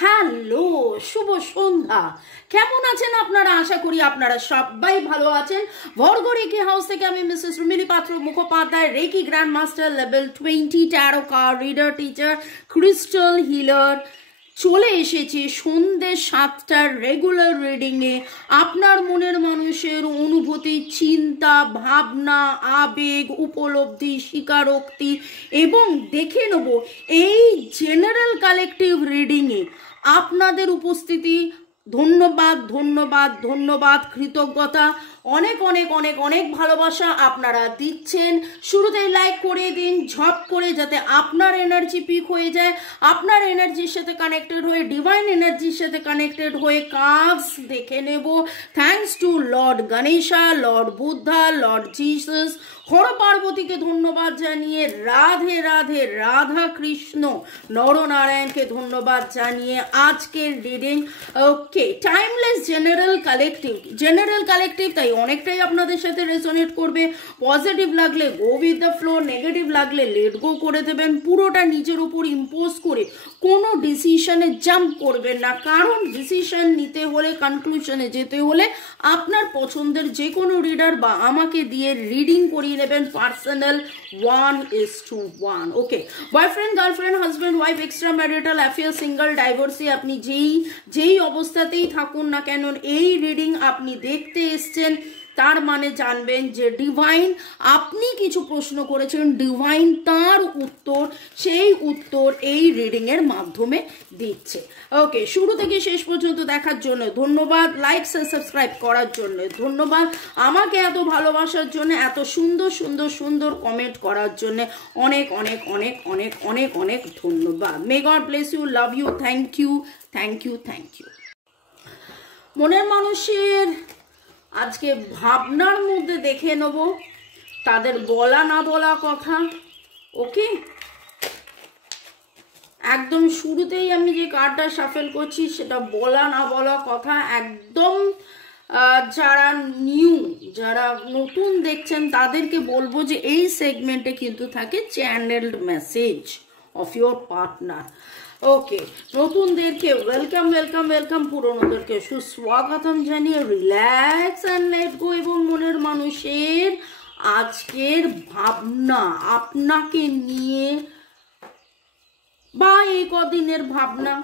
Hello, শুভ সন্ধ্যা। কেমন আছেন আপনারা? আশা করি আপনারা সবাই ভালো আছেন। ভর্গ রেকি হাউস থেকে আমি Mrs Rumili Patra Mukhopadhyay, reiki grand master level 20 tarot card reader, teacher, crystal healer চলে এসেছি সন্ধ্যে 7টার রেগুলার রিডিংয়ে। আপনার মনের মানুষের অনুভূতি, চিন্তা, ভাবনা, আবেগ, উপলব্ধি, স্বীকারোক্তি এবং দেখে নেব এই জেনারেল কালেকটিভ রিডিংয়ে আপনাদের উপস্থিতি। ধন্যবাদ ধন্যবাদ ধন্যবাদ, কৃতজ্ঞতা, অনেক অনেক অনেক অনেক ভালোবাসা আপনারা দিচ্ছেন। শুরুতেই লাইক করে দিন ঝপ করে, যাতে আপনার এনার্জি পিক হয়ে যায়, আপনার এনার্জির সাথে কানেক্টেড হয়ে, ডিভাইন এনার্জির সাথে কানেক্টেড হয়ে কার্ডস দেখে নেব। Thanks to Lord Ganesha, Lord Buddha, Lord Jesus, Har পার্বতীকে ধন্যবাদ জানিয়ে, রাধে রাধে রাধা কৃষ্ণ নরনারায়ণকে ধন্যবাদ জানিয়ে আজকের রিডিং ওকে টাইমলেস জেনারেল কালেকটিভ তাই অনেকটাই আপনাদের সাথে রেজোনেট করবে। পজিটিভ লাগলে go with the flow, negative লাগলে লেট গো করে দেবেন। পুরোটা নিজের উপর ইম্পোজ করে কোনো ডিসিশনে জাম্প করবেন না, কারণ ডিসিশন নিতে হলে, কনক্লুশনে যেতে হলে আপনার পছন্দের যে কোনো রিডার বা আমাকে দিয়ে রিডিং করিয়ে নেবেন personal 1:1। Okay, boyfriend, girlfriend, husband, wife, extra marital affair, single, divorcee, আপনি যেই অবস্থাতেই থাকুন না কেন, এই রিডিং আপনি দেখতে এসছেন, তার মানে জানবেন যে ডিভাইন, আপনি কিছু প্রশ্ন করেছেন, ডিভাইন তার উত্তর, সেই উত্তর এই রিডিং এর মাধ্যমে দিচ্ছে। ওকে, শুরু থেকে শেষ পর্যন্ত দেখার জন্য ধন্যবাদ, লাইক সাবস্ক্রাইব করার জন্য ধন্যবাদ, আমাকে এত ভালোবাসার জন্য, এত সুন্দর সুন্দর সুন্দর কমেন্ট করার জন্য অনেক অনেক অনেক অনেক অনেক অনেক ধন্যবাদ। May God bless you, love you, thank you thank you thank you. মনের মানুষের আজকে ভাবনার মধ্যে দেখে নেব তাদের বলা না বলা কথা। ওকে, একদম শুরুতেই আমি যে কার্ডটা শাফেল করছি সেটা বলা না বলা কথা। একদম যারা যারা নতুন দেখছেন তাদেরকে বলবো যে এই সেগমেন্টে কিন্তু থাকে channelled message of your partner. Okay, নতুনদেরকে ওয়েলকাম ওয়েলকাম ওয়েলকাম, পুরনোদেরকে সুস্বাগতম জানিয়ে রিল্যাক্স অ্যান্ড লেট গো। এবং মনের মানুষের আজকের ভাবনা আপনাকে নিয়ে, বা এই কদিনের ভাবনা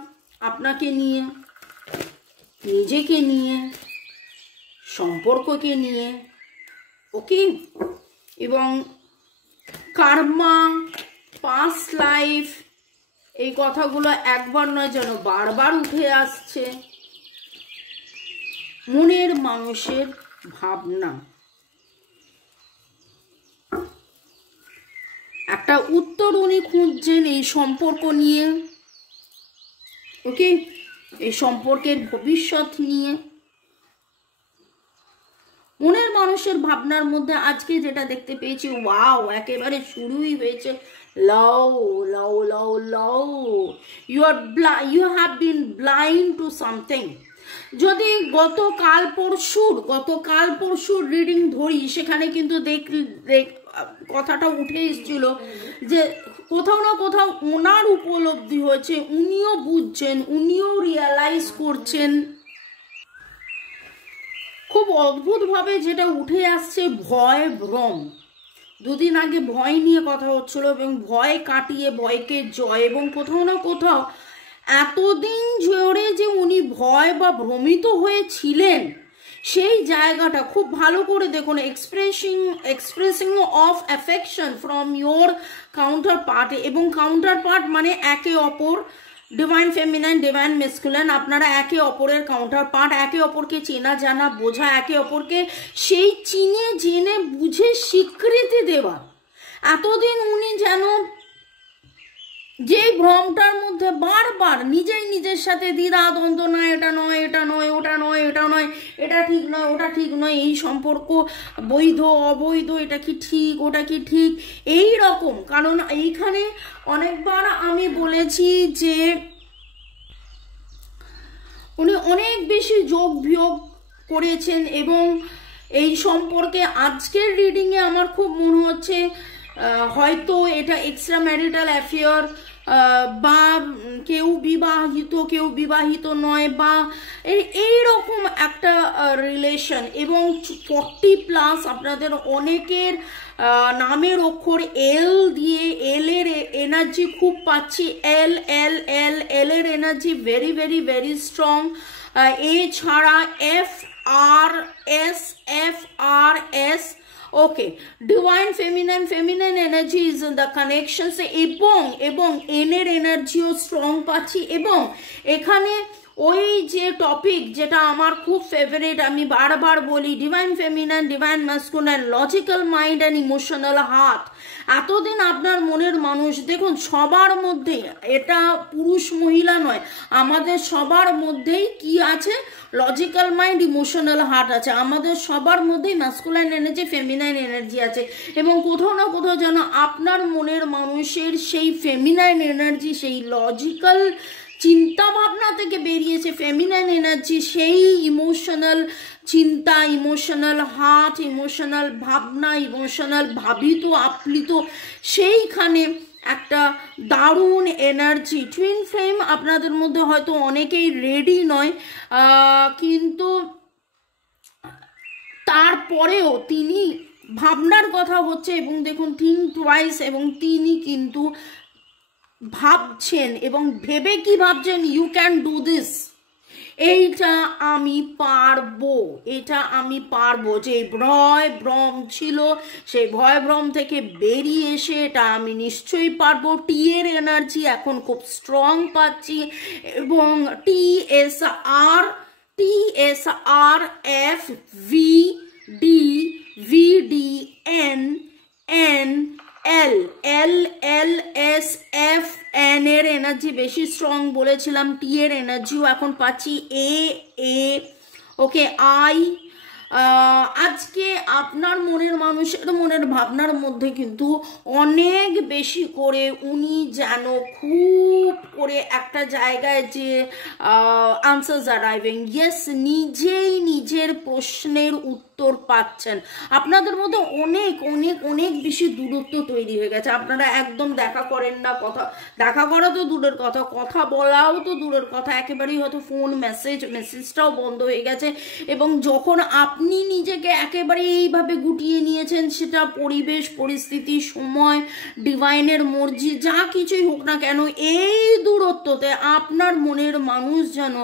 আপনাকে নিয়ে, নিজেকে নিয়ে, সম্পর্ককে নিয়ে। ওকে, এবং কার্মা, পাস্ট লাইফ, এই কথাগুলো একবার নয় যেন বারবার উঠে আসছে। মনের মানুষের ভাবনা, একটা উত্তর উনি খুঁজছেন এই সম্পর্ক নিয়ে। ওকে, এই সম্পর্কের ভবিষ্যৎ নিয়ে। মনের মানুষের ভাবনার মধ্যে আজকে যেটা দেখতে পেয়েছি, ওয়াও, একেবারে শুরুই হয়েছে লাও লাও লাও লাও। You have been blind to something. যদি গতকাল পরশুর রিডিং ধরি, সেখানে কিন্তু কথাটা উঠে এসেছিল যে কোথাও না কোথাও ওনার উপলব্ধি হয়েছে, উনিও বুঝছেন, উনিও রিয়ালাইজ করছেন। খুব অদ্ভুতভাবে যেটা উঠে আসছে ভয়, ভ্রম। দুদিন আগে ভয় নিয়ে কথা হচ্ছিল এবং ভয় কাটিয়ে ভয়কে জয়, এবং কোথাও না কোথাও এতদিন জোরে যে উনি ভয় বা ভ্রমিত হয়েছিলেন, সেই জায়গাটা খুব ভালো করে দেখুন। Expressing of affection from your counter part, এবং কাউন্টার পার্ট মানে একে অপর, ডিভাইন ফেমিনাইন, ডিভাইন মেসকুলাইন, আপনারা একে অপরের কাউন্টার পার্ট, একে অপরকে চেনা জানা বোঝা, একে অপরকে সেই চিনে জেনে বুঝে স্বীকৃতি দেওয়া। এতদিন উনি যেন যে ভ্রমটার মধ্যে বারবার নিজের সাথে দ্বিধা দ্বন্দ্ব, না এটা নয়, এটা নয়, ওটা নয়, এটা নয়, এটা ঠিক নয়, ওটা ঠিক নয়, এই সম্পর্ক বৈধ অবৈধ, এটা কি ঠিক, ওটা কি ঠিক, এই রকম। কারণ এইখানে অনেকবার আমি বলেছি যে উনি অনেক বেশি যোগ বিয়োগ করেছেন, এবং এই সম্পর্কে আজকের রিডিংয়ে আমার খুব মনে হচ্ছে হয়তো এটা এক্সট্রা ম্যারিটাল অ্যাফেয়ার বা কেউ বিবাহিত কেউ বিবাহিত নয়, বা এইরকম একটা রিলেশন। এবং 40+ আপনাদের অনেকের নামের অক্ষর এল দিয়ে, এল এর এনার্জি খুব পাচ্ছি। এল এল এল এল এর energy very very very strong. এছাড়া এফ আর S, okay, divine feminine energy is in the connections, এবং এন এর এনার্জিও স্ট্রং পাচ্ছি। এবং এখানে ওই যে টপিক যেটা আমার খুব ফেভারিট, আমি বারবার বলি, divine feminine, divine masculine, logical mind and emotional heart. এতদিন আপনার মনের মানুষ, দেখুন সবার মধ্যে, এটা পুরুষ মহিলা নয়, আমাদের সবার মধ্যেই কি আছে, লজিক্যাল মাইন্ড, ইমোশনাল হার্ট আছে। আমাদের সবার মধ্যেই ম্যাসকুলাইন এনার্জি, ফেমিনাইন এনার্জি আছে। এবং কোথাও না কোথাও যেন আপনার মনের মানুষের সেই ফেমিনাইন এনার্জি, সেই লজিক্যাল চিন্তা ভাবনা থেকে বেরিয়েছে ফেমিনাইন এনার্জি, সেই ইমোশনাল চিন্তা, ইমোশনাল হার্ট, ইমোশনাল ভাবনা, ইমোশনাল ভাবিত আপ্লিত, সেইখানে একটা দারুণ এনার্জি। টুইন ফ্লেম আপনাদের মধ্যে হয়তো অনেকেই রেডি নয়, কিন্তু তারপরেও তিনি ভাবনার কথা হচ্ছে, এবং দেখুন থিঙ্ক টুয়াইস, এবং তিনি কিন্তু ভাবছেন, এবং ভেবে কি ভাবছেন, ইউ ক্যান ডু দিস, এইটা আমি পারবো, এটা আমি পারবো। যে ভয় ভ্রম ছিল, সেই ভয় ভ্রম থেকে বেরিয়ে এসে এটা আমি নিশ্চয়ই পারবো। টি এর এনার্জি এখন খুব স্ট্রং পাচ্ছি। এবং TSR F VD N LSF N এর এনার্জি বেশি স্ট্রং বলেছিলাম। টি এর এনার্জিও এখন পাচ্ছি। ওকে, আজকে আপনার মনের মানুষের মনের ভাবনার মধ্যে কিন্তু অনেক বেশি করে উনি যেন খুব করে একটা জায়গায় যে আনসার্স অ্যারাইভিং, ইয়েস, নিজেই নিজের প্রশ্নের উত্তর পাচ্ছেন। আপনাদের মধ্যে অনেক অনেক অনেক বেশি দূরত্ব তৈরি হয়ে গেছে। আপনারা একদম দেখা করেন না, দেখা করা তো দূরের কথা, কথা বলাও তো দূরের কথা, একেবারেই হয়তো ফোন মেসেজটাও বন্ধ হয়ে গেছে। এবং যখন আপনি নিজেকে একেবারে এইভাবে গুটিয়ে নিয়েছেন, সেটা পরিবেশ পরিস্থিতি সময় ডিভাইনের মর্জি যা কিছুই হোক না কেন, এই দূরত্বতে আপনার মনের মানুষ যেন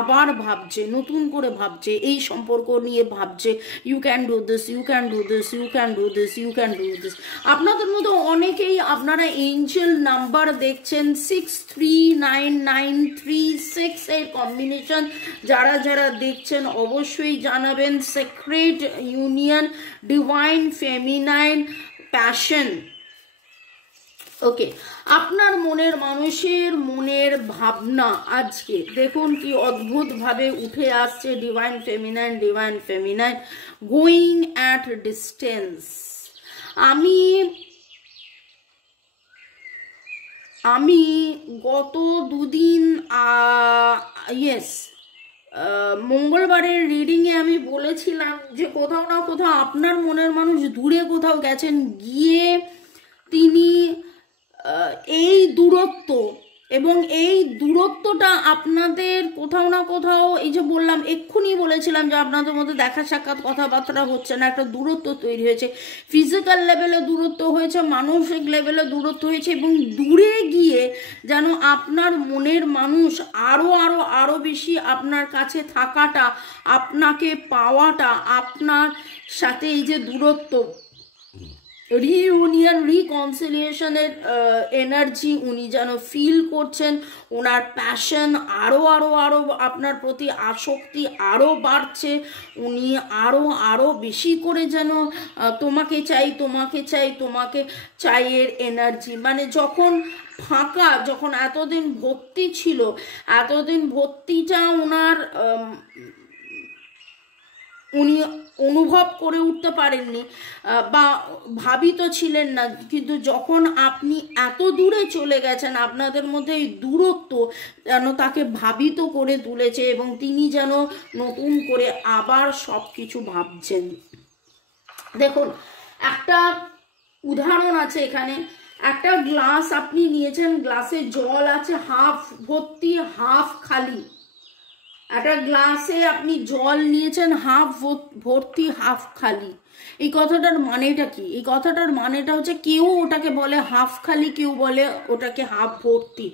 আবার ভাবছে, নতুন করে ভাবছে, এই সম্পর্ক নিয়ে ভাবছে, you can do this, you can do this, you can do this, you can do this. আপনাদের মধ্যে অনেকেই আপনারা এঞ্জেল নাম্বার দেখছেন 63993 এর কম্বিনেশন। যারা যারা দেখছেন অবশ্যই জানাবেন। Secret union, divine feminine, passion. Okay, আপনার মনের মানুষের মনের ভাবনা আজকে দেখুন কি অদ্ভুত ভাবে উঠে আসছে। Divine feminine going at distance. আমি গত দুদিন মঙ্গলবারের রিডিংয়ে আমি বলেছিলাম যে কোথাও না কোথাও আপনার মনের মানুষ দূরে কোথাও গেছেন, গিয়ে তিনি এই দূরত্ব, এবং এই দূরত্বটা আপনাদের কোথাও না কোথাও, এই যে বললাম, এক্ষুনি বলেছিলাম যে আপনাদের মধ্যে দেখা সাক্ষাৎ কথাবার্তা হচ্ছে না, একটা দূরত্ব তৈরি হয়েছে। ফিজিক্যাল লেভেলে দূরত্ব হয়েছে, মানসিক লেভেলে দূরত্ব হয়েছে, এবং দূরে গিয়ে যেন আপনার মনের মানুষ আরো বেশি আপনার কাছে থাকাটা, আপনাকে পাওয়াটা, আপনার সাথে এই যে দূরত্ব, রিইউনিয়ন, রিকনসিলিয়েশনের এনার্জি উনি যেন ফিল করছেন। ওনার প্যাশন আরো আপনার প্রতি আসক্তি আরো বাড়ছে। উনি আরো বেশি করে যেন তোমাকে চাই এর এনার্জি। মানে যখন ফাঁকা, যখন এতদিন ভর্তি ছিল, এতদিন ভর্তিটা উনি অনুভব করে উঠতে পারেননি বা ভাবিত ছিলেন না, কিন্তু যখন আপনি এত দূরে চলে গেছেন, আপনাদের মধ্যে এই দূরত্ব যেন তাকে ভাবিত করে তুলেছে, এবং তিনি যেন নতুন করে আবার সব কিছু ভাবছেন। দেখুন, একটা উদাহরণ আছে এখানে। একটা গ্লাস আপনি নিয়েছেন, গ্লাসে জল আছে হাফ ভর্তি হাফ খালি। একটা গ্লাসে আপনি জল নিয়েছেন হাফ ভর্তি হাফ খালি। এই কথাটার মানেটা কি? এই কথাটার মানেটা হচ্ছে কেউ ওটাকে বলে হাফ খালি, কেউ বলে ওটাকে হাফ ভর্তি।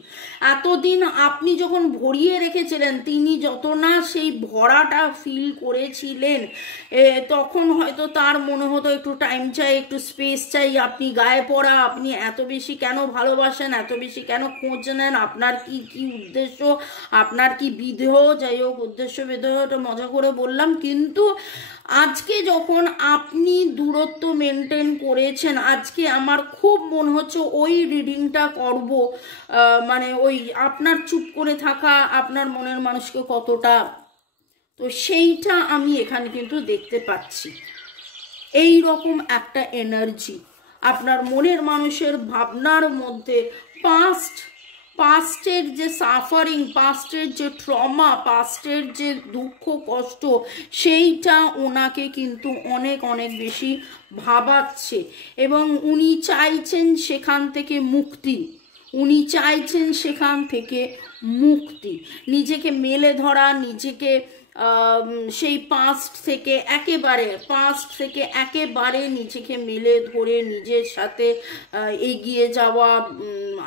এতদিন আপনি যখন ভরিয়ে রেখেছিলেন, তিনি যত না সেই ভরাটা ফিল করেছিলেন, তখন হয়তো তার মনে হতো একটু টাইম চাই, একটু স্পেস চাই। আপনি গায়ে পড়া, আপনি এত বেশি কেন ভালোবাসেন, এত বেশি কেন খোঁজ নেন, আপনার কি কি উদ্দেশ্য, আপনার কি বিদেহ, যাই হোক উদ্দেশ্য বিদেহটা মজা করে বললাম। কিন্তু আজকে যখন আপনি দূরত্ব মেনটেন করেছেন, আজকে আমার খুব মনে হচ্ছে ওই রিডিংটা করব, মানে ওই আপনার চুপ করে থাকা আপনার মনের মানুষকে কতটা, তো সেইটা আমি এখানে কিন্তু দেখতে পাচ্ছি। এই রকম একটা এনার্জি আপনার মনের মানুষের ভাবনার মধ্যে, পাস্টের যে সাফারিং, পাস্টের যে ট্রমা, পাস্টের যে দুঃখ কষ্ট, সেইটা ওনাকে কিন্তু অনেক অনেক বেশি ভাবাচ্ছে। এবং উনি চাইছেন সেখান থেকে মুক্তি, উনি চাইছেন সেখান থেকে মুক্তি, নিজেকে মেলে ধরা, নিজেকে সেই পাস্ট থেকে একেবারে নিজেকে মেলে ধরে নিজের সাথে এগিয়ে যাওয়া,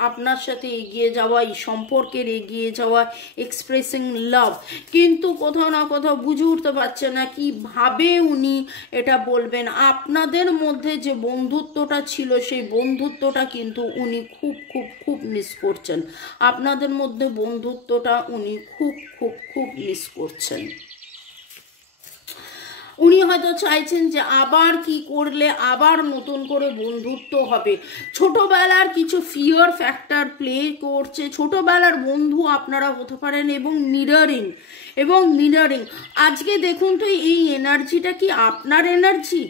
আপনার সাথে এগিয়ে যাওয়া, এই সম্পর্কের এগিয়ে যাওয়া, এক্সপ্রেসিং লাভ। কিন্তু কোথাও না কোথাও বুঝে উঠতে পারছে না কিভাবে উনি এটা বলবেন। আপনাদের মধ্যে যে বন্ধুত্বটা ছিল, সেই বন্ধুত্বটা কিন্তু উনি খুব খুব খুব মিস করছেন। আপনাদের মধ্যে বন্ধুত্বটা উনি খুব খুব খুব মিস করছেন। উনি হয়তো চাইছেন যে আবার কি করলে আবার নতুন করে বন্ধুত্ব হবে। ছোটবেলার কিছু ফিয়ার ফ্যাক্টর প্লে করছে, ছোটবেলার বন্ধু আপনারা হতে পারেন। এবং মিররিং আজকে দেখুন তো এই এনার্জিটা কি আপনার এনার্জি?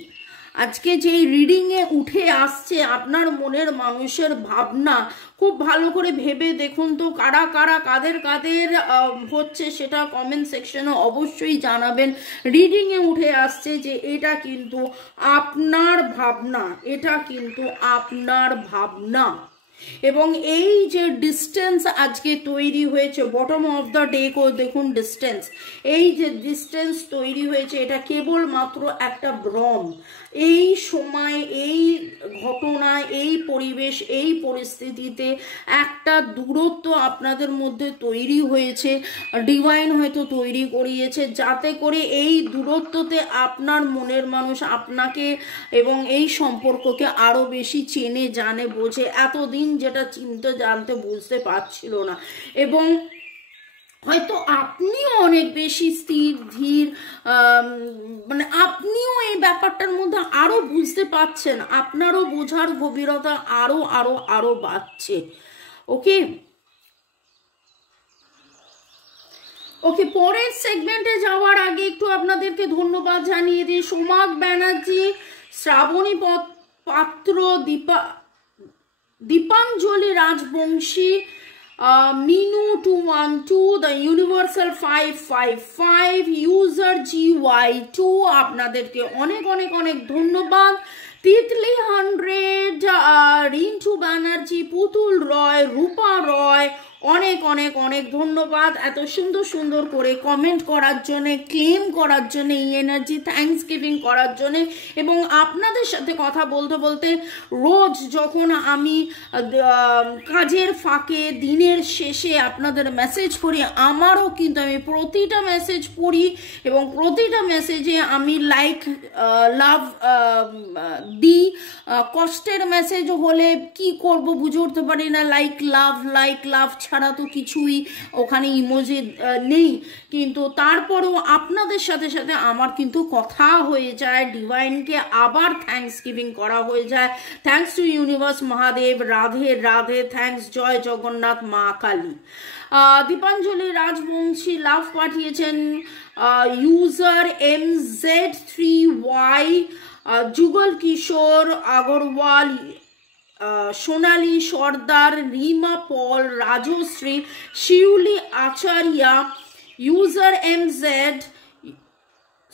আজকে যেই রিডিংয়ে উঠে আসছে আপনার মনের মানুষের ভাবনা, খুব ভালো করে ভেবে দেখুন তো কারা কারা কাদের কাদের হচ্ছে, সেটা কমেন্ট সেকশনে অবশ্যই জানাবেন। রিডিংয়ে উঠে আসছে যে এটা কিন্তু আপনার ভাবনা, এটা কিন্তু আপনার ভাবনা। এবং এই যে ডিস্টেন্স আজকে তৈরি হয়েছে, বটম অফ দ্য ডেক ও দেখুন ডিস্টেন্স, এই যে ডিস্টেন্স তৈরি হয়েছে এটা কেবলমাত্র একটা ভ্রম। এই সময়, এই ঘটনা, এই পরিবেশ, এই পরিস্থিতিতে একটা দূরত্ব আপনাদের মধ্যে তৈরি হয়েছে, ডিভাইন হয়তো তৈরি করিয়েছে, যাতে করে এই দূরত্বতে আপনার মনের মানুষ আপনাকে এবং এই সম্পর্ককে আরো বেশি চেনে, জানে, বোঝে। এতদিন যেটা চিনতে, জানতে, বুঝতে পারছিল না। এবং হয়তো আপনিও অনেক বেশি স্থির ধীর, মানে আপনিও এই ব্যাপারটার মধ্যে আরো বুঝতে পারছেন, আপনারও বোঝার গভীরতা আরো আরো আরো বাড়ছে। ওকে, পরের সেগমেন্টে যাওয়ার আগে একটু আপনাদেরকে ধন্যবাদ জানিয়ে দিই। সোমাক ব্যানার্জি, শ্রাবণী পাত্র, Dipanjali Rajbanshi, Minu 212, the Universal 555, user GY2, আপনাদেরকে অনেক অনেক অনেক ধন্যবাদ। তিতলি 100, রিন্টু ব্যানার্জি, পুতুল রয়, রূপা রয়, অনেক অনেক অনেক ধন্যবাদ এত সুন্দর সুন্দর করে কমেন্ট করার জন্য, ক্লেম করার জন্য, এই এনার্জি থ্যাঙ্কস গিভিং করার জন্য। এবং আপনাদের সাথে কথা বলতে বলতে রোজ যখন আমি কাজের ফাঁকে দিনের শেষে আপনাদের মেসেজ করি, আমারও কিন্তু আমি প্রতিটা মেসেজ পড়ি এবং প্রতিটা মেসেজে আমি লাইক লাভ দিই। কষ্টের মেসেজ হলে কি করব বুঝে উঠতে পারি না, লাইক লাভ ছাড়া তো কিছুই ওখানে ইমোজি নেই। কিন্তু তারপরেও আপনাদের সাথে সাথে আমার কিন্তু কথা হয়ে যায়, ডিভাইনকে আবার থ্যাঙ্কস গিভিং করা হয়ে যায়। Thanks to universe Mahadev, Radhe Radhe, thanks, জয় জগন্নাথ, মা কালী। দীপাঞ্জলি রাজবংশী লাভ পাঠিয়েছেন, user MZ3Y, Jugal Kishore Agarwal, Sonali Sardar, Rima Paul, Rajshree, Shiuli Acharya, user MZ,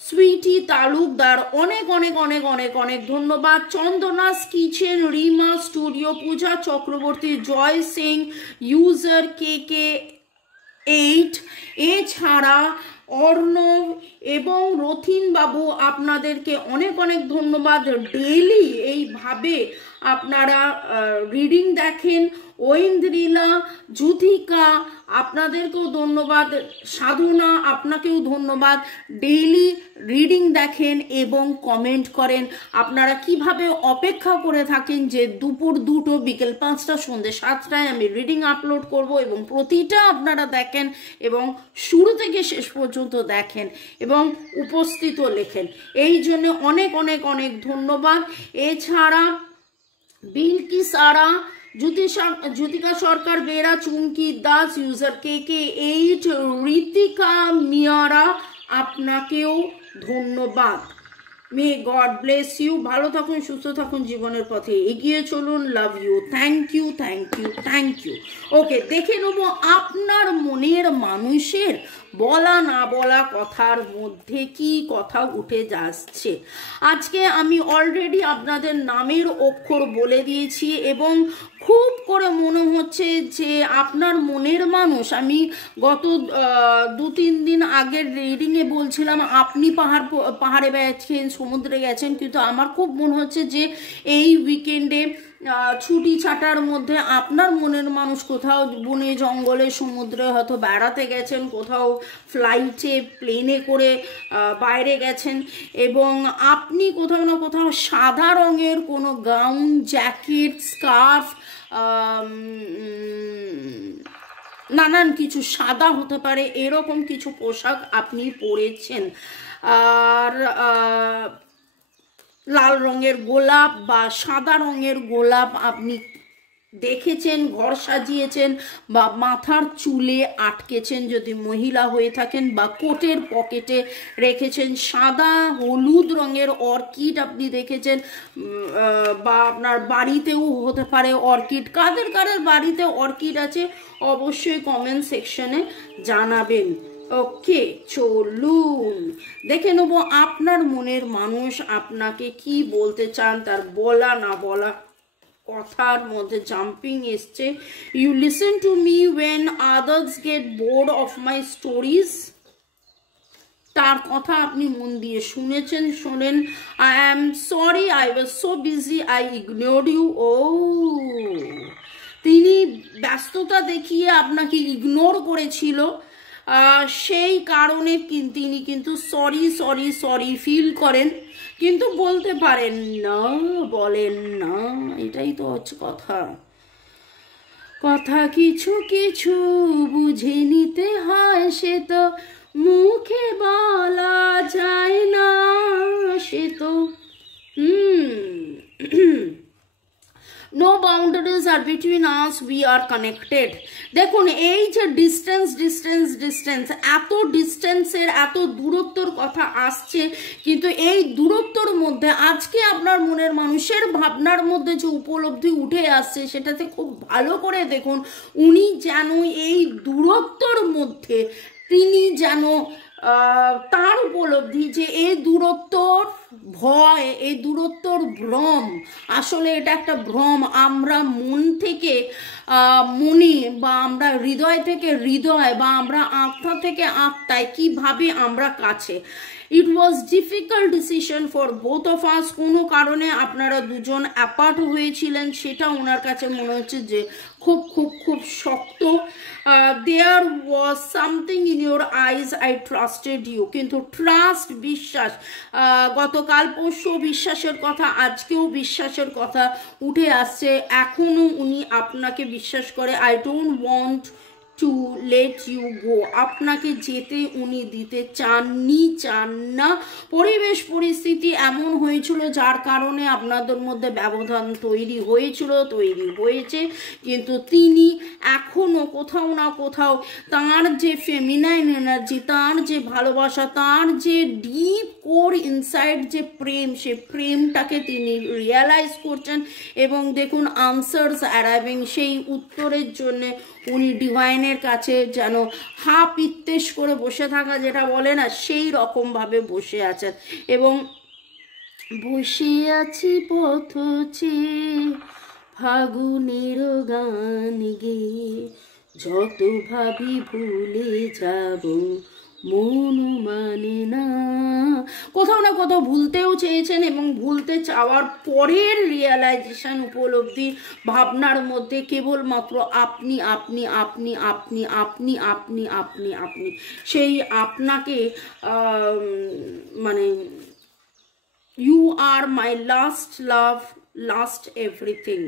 Sweety Talukdar, অনেক অনেক অনেক অনেক অনেক ধন্যবাদ। Chandana's kitchen, Rima studio, Puja Chakraborty, Jai Singh, user KK8, এছাড়া অর্ণব এবং রথিন বাবু, আপনাদেরকে অনেক অনেক ধন্যবাদ। ডেইলি এইভাবে আপনারা রিডিং দেখেন। ঐন্দ্রিলা, যুথিকা, আপনাদেরকেও ধন্যবাদ। সাধনা, আপনাকেও ধন্যবাদ। ডেইলি রিডিং দেখেন এবং কমেন্ট করেন। আপনারা কিভাবে অপেক্ষা করে থাকেন যে দুপুর 2টো, বিকেল 5টা, সন্ধ্যে 7টায় আমি রিডিং আপলোড করব, এবং প্রতিটা আপনারা দেখেন এবং শুরু থেকে শেষ পর্যন্ত দেখেন এবং উপস্থিতও লেখেন। এই জন্য অনেক অনেক অনেক ধন্যবাদ। এছাড়া বিলকিস আরা, জ্যোতিকা সরকার বেরা, চুমকি দাস, ইউজার KK8, ঋতিকা মিয়ারা, আপনাকেও ধন্যবাদ। May God bless you. ভালো থাকুন, সুস্থ থাকুন, জীবনের পথে এগিয়ে চলুন। Love you. Thank you, thank you, thank you. Okay, দেখে নেব আপনার মনের মানুষের বলা না বলা কথার মধ্যে কি কথা উঠে যাচ্ছে। আজকে আমি অলরেডি আপনাদের নামের অক্ষর বলে দিয়েছি এবং খুব করে মনে হচ্ছে যে আপনার মনের মানুষ, আমি গত 2-3 দিন আগের রিডিংয়ে বলছিলাম আপনি পাহাড়ে গেছেন, সমুদ্রে গেছেন, কিন্তু আমার খুব মনে হচ্ছে যে এই উইকেন্ডে ছুটি ছাটার মধ্যে আপনার মনের মানুষ কোথাও বনে জঙ্গলে সমুদ্রে হয়তো বেড়াতে গেছেন, কোথাও ফ্লাইটে প্লেনে করে বাইরে গেছেন, এবং আপনি কোথাও না কোথাও সাদা রঙের কোনো গাউন, জ্যাকেট, স্কার্ফ, নানান কিছু, সাদা হতে পারে, এরকম কিছু পোশাক আপনি পরেছেন। আর লাল রঙের গোলাপ বা সাদা রঙের গোলাপ আপনি দেখেছেন, ঘর সাজিয়েছেন বা মাথার চুলে আটকেছেন যদি মহিলা হয়ে থাকেন, বা কোটের পকেটে রেখেছেন। সাদা হলুদ রঙের অর্কিড আপনি দেখেছেন, বা আপনার বাড়িতেও হতে পারে অর্কিড। কাদের কাদের বাড়িতে অর্কিড আছে অবশ্যই কমেন্ট সেকশনে জানাবেন। ওকে, চলুন দেখে নেব আপনার মনের মানুষ আপনাকে কি বলতে চান, তার বলা না বলা কথার মধ্যে জাম্পিং এসছে। You listen to me when others get bored of my stories. তার কথা আপনি মন দিয়ে শুনেছেন, শোনেন। I am sorry, I was so busy, I ignored you. ও, তিনি ব্যস্ততা দেখিয়ে আপনাকে ইগনোর করেছিল, সেই কারণে তিনি কিন্তু সরি সরি সরি ফিল করেন, কিন্তু বলতে পারেন না, বলেন না। এটাই তো হচ্ছে কথা। কথা কিছু কিছু বুঝে নিতে হয়, সে তো মুখে বলা যায় না, সে তো no boundaries are between us, we are connected. দেখুন, এই যে ডিস্টেন্স, এত ডিস্টেন্সের, এত দূরত্বর কথা আসছে, কিন্তু এই দূরত্বর মধ্যে আজকে আপনার মনের মানুষের ভাবনার মধ্যে যে উপলব্ধি উঠে আসছে, সেটাতে খুব ভালো করে দেখুন। উনি যেন এই দূরত্বর মধ্যে তিনি যেন তার উপলব্ধি যে এই দূরত্বর ভয়, এই দূরত্বর ভ্রম, আসলে এটা একটা ভ্রম। আমরা মন থেকে মনে, বা আমরা হৃদয় থেকে হৃদয়, বা আমরা আত্মা থেকে আত্মায় কিভাবে আমরা কাছে। It was difficult decision for both of us. কোনো কারণে আপনারা দুজন অ্যাপার্ট হয়েছিলেন, সেটা ওনার কাছে মনে হচ্ছে যে খুব খুব খুব শক্ত। There was something in your eyes, I trusted you. কিন্তু ট্রাস্ট, বিশ্বাস, গতকাল পরশু বিশ্বাসের কথা, আজকেও বিশ্বাসের কথা উঠে আসছে। এখনো উনি আপনাকে বিশ্বাস করে। I don't want to let you go. আপনাকে যেতে উনি দিতে চান না। পরিবেশ পরিস্থিতি এমন হয়েছিল যার কারণে আপনাদের মধ্যে ব্যবধান তৈরি হয়েছে, কিন্তু তিনি এখনো কোথাও না কোথাও তার যে ফেমিনাইন এনার্জি, তার যে ভালোবাসা, তার যে ডিপ কোর ইনসাইড যে প্রেম, সে প্রেমটাকে তিনি রিয়েলাইজ করছেন। এবং দেখুন, আনসার্স অ্যারাইভিং, সেই উত্তরের জন্য উনি ডিভাইনের কাছে যেন হাফ ইত্তেশ করে বসে থাকা যেটা বলে না, সেই রকমভাবে বসে আছেন। এবং বসে আছি পথ চেয়ে ফাগুনের গান গেয়ে, যত ভাবি ভুলে যাব মন মানে না। কোথাও না কোথাও ভুলতেও চেয়েছেন এবং ভুলতে চাওয়ার পরের রিয়েলাইজেশন, উপলব্ধি, ভাবনার মধ্যে কেবলমাত্র আপনি আপনি আপনি আপনি আপনি আপনি আপনি আপনি সেই আপনাকে মানে you are my last love, last everything.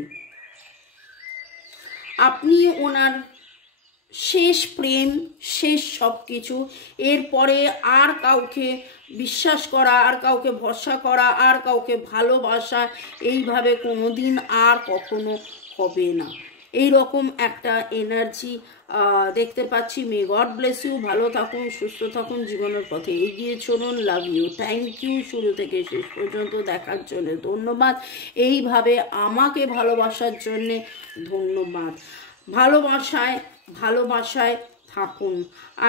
আপনি ওনার শেষ প্রেম, শেষ সব কিছু। এরপরে আর কাউকে বিশ্বাস করা, আর কাউকে ভরসা করা, আর কাউকে ভালোবাসা এইভাবে কোনোদিন আর কখনো হবে না। এই রকম একটা এনার্জি দেখতে পাচ্ছি। May God bless you. ভালো থাকুন, সুস্থ থাকুন, জীবনের পথে এগিয়ে চলুন। লাভ ইউ, থ্যাংক ইউ শুরু থেকে শেষ পর্যন্ত দেখার জন্য ধন্যবাদ। এইভাবে আমাকে ভালোবাসার জন্যে ধন্যবাদ। ভালোবাসায় থাকুন।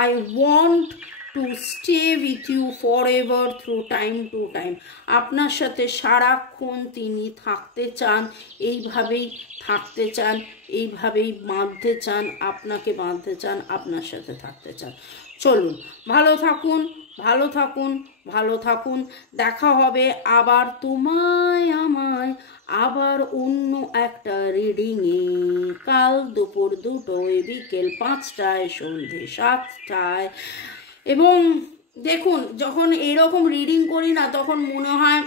I want to stay with you forever through time to time. আপনার সাথে সারাক্ষণ তিনি থাকতে চান, এইভাবেই থাকতে চান, এইভাবেই বাঁধতে চান, আপনাকে বাঁধতে চান, আপনার সাথে থাকতে চান। চলুন, ভালো থাকুন, ভালো থাকুন, ভালো থাকুন। দেখা হবে আবার তোমায় আমায় আবার অন্য একটা রিডিংয়ে, কাল দুপুর 2টোয়, বিকেল 5টায়, সন্ধে 7টায়। এবং দেখুন, যখন এরকম রিডিং করি না, তখন মনে হয়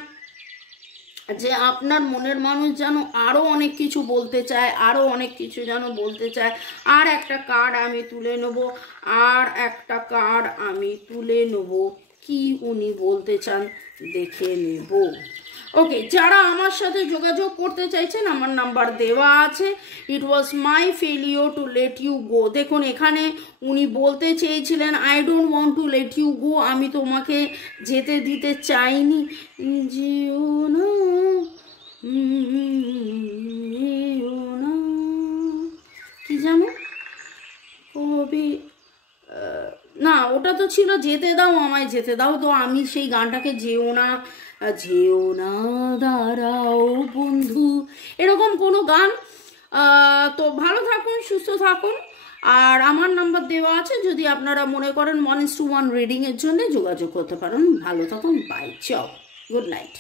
যে আপনার মনের মানুষ যেন আরও অনেক কিছু বলতে চায়, আরও অনেক কিছু যেন বলতে চায়। আর একটা কার্ড আমি তুলে নেব, আর একটা কার্ড আমি তুলে নেব, কি উনি বলতে চান দেখে নেব। ওকে, যারা আমার সাথে যোগাযোগ করতে চাইছেন, আমার নাম্বার দেওয়া আছে। It was my failure to let you go. দেখুন, এখানে উনি বলতে চেয়েছিলেন I don't want to let you go, আমি তোমাকে যেতে দিতে চাইনি। যেও না, কি জানো কবি, না ওটা তো ছিল যেতে দাও আমায় যেতে দাও। তো আমি সেই গানটাকে যেও না, যেও না দাঁড়াও বন্ধু, এরকম কোনো গান। তো ভালো থাকুন, সুস্থ থাকুন। আর আমার নাম্বার দেওয়া আছে, যদি আপনারা মনে করেন 1:1 রিডিংয়ের জন্য যোগাযোগ করতে পারেন। ভালো থাকুন, বাই, চাও, গুড নাইট।